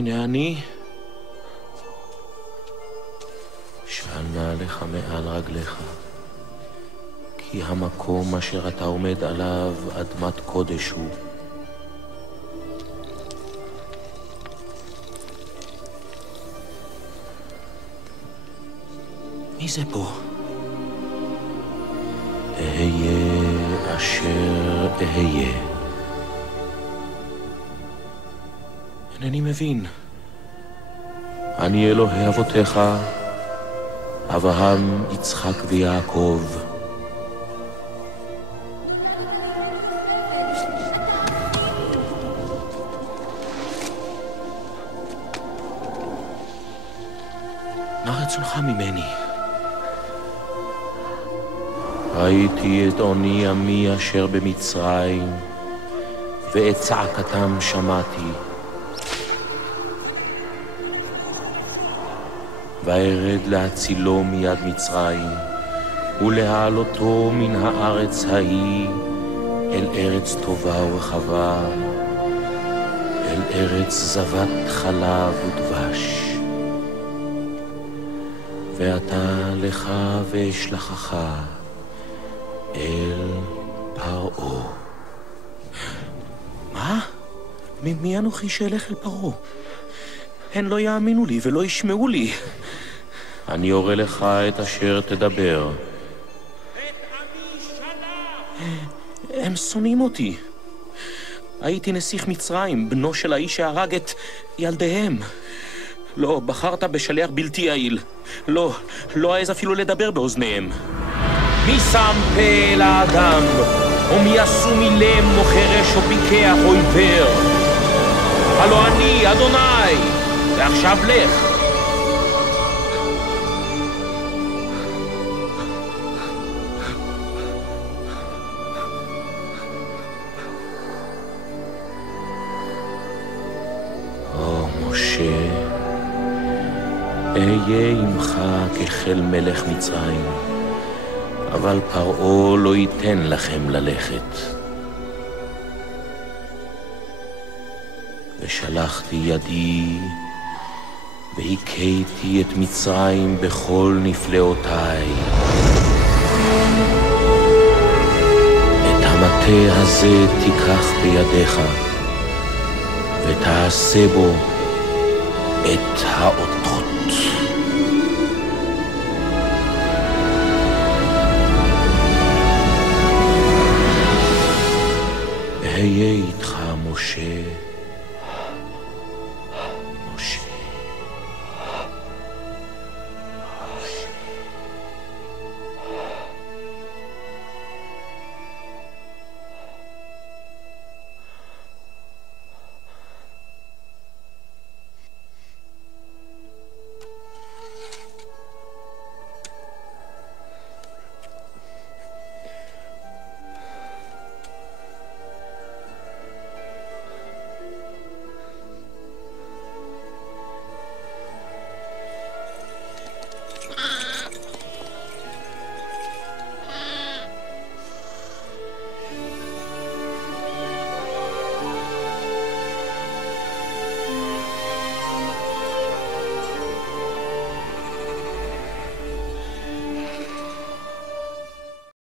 הנה אני. שענה לך מעל רגליך, כי המקום אשר אתה עומד עליו אדמת קודש הוא. מי זה פה? אהיה אשר אהיה. אינני מבין. אני אלוהי אבותיך, אברהם, יצחק ויעקב. מה רצונך ממני? ראיתי את עוני עמי אשר במצרים, ואת צעקתם שמעתי. וארד להצילו מיד מצרים, ולהעלותו מן הארץ ההיא, אל ארץ טובה ורחבה, אל ארץ זבת חלב ודבש. ואתה לך ואשלחך אל פרעה. מה? מי אנוכי שאלך אל פרעה? הן לא יאמינו לי ולא ישמעו לי. אני יורה לך את אשר תדבר. את עמי שלח. הם שונאים אותי. הייתי נסיך מצרים, בנו של האיש שהרג את ילדיהם. לא, בחרת בשליח בלתי יעיל. לא העז אפילו לדבר באוזניהם. מי שם פה אל האדם, או מי עשו מילם או חרש או פיקח או עיוור? הלא אני, אדוני, ועכשיו לך. או משה, אהיה עמך כחיל מלך מצרים, אבל פרעה לא ייתן לכם ללכת. ושלחתי ידי, והכיתי את מצרים בכל נפלאותיי. את המטה הזה תיקח בידיך, ותעשה בו את האותות.